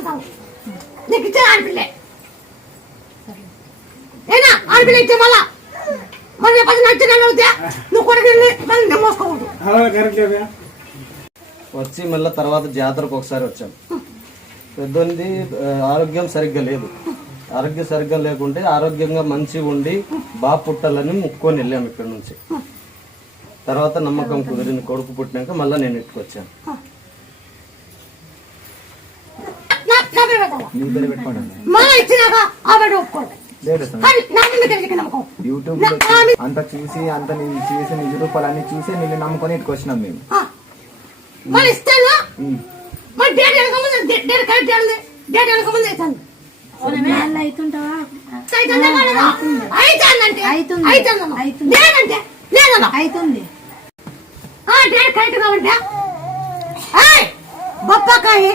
అంటావు నీకు ఇచ్చే ఆడపిల్లే ఏనా ఆడపిల్ల ఇచ్చే మళ్ళా మరి 10 నచ్చిన అవుతే నువ్వు కొడుకు మళ్ళీ నేను మోసుకోకూడదు వచ్చి మళ్ళీ తర్వాత జాతరకు ఒకసారి వచ్చాం. పెద్దోనిది ఆరోగ్యం సరిగ్గా లేదు. ఆరోగ్యం సరిగ్గా లేకుంటే ఆరోగ్యంగా మంచిగా ఉండి బాగా పుట్టాలని ముక్కొని వెళ్ళాము ఇక్కడ నుంచి. తర్వాత నమ్మకం కుదిరింది. కొడుకు పుట్టినాక మళ్ళీ నేను ఇట్టుకొచ్చాను. యూట్యూబ్ అంత చూసి అంత నేను చేసి నిజ రూపాయలన్నీ చూసి నిన్ను నమ్ముకొని ఇట్టుకొచ్చినాం మేము. బొప్పకాయ